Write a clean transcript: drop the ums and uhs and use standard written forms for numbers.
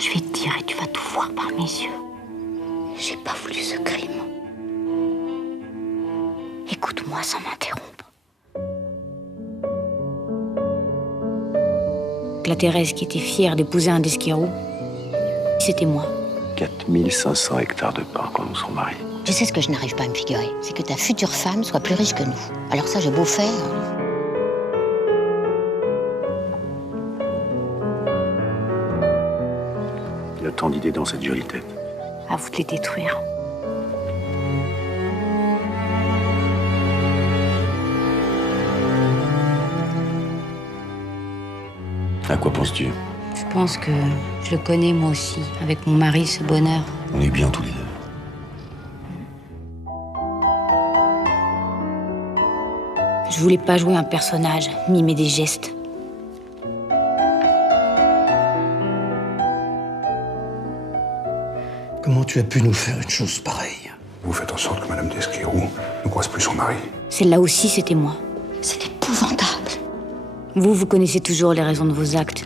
Je vais te dire et tu vas tout voir par mes yeux. J'ai pas voulu ce crime. Écoute-moi sans m'interrompre. La Thérèse qui était fière d'épouser un d'Esquirou, c'était moi. 4500 hectares de parc quand nous serons mariés. Je sais ce que je n'arrive pas à me figurer, c'est que ta future femme soit plus riche que nous. Alors ça, j'ai beau faire. Il y a tant d'idées dans cette jolie tête. À vous de les détruire. À quoi penses-tu? Je pense que je le connais moi aussi, avec mon mari, ce bonheur. On est bien tous les deux. Je voulais pas jouer un personnage, mimer des gestes. Comment tu as pu nous faire une chose pareille? Vous faites en sorte que Madame d'Esquirou ne croise plus son mari. Celle-là aussi, c'était moi. C'est épouvantable. Vous connaissez toujours les raisons de vos actes.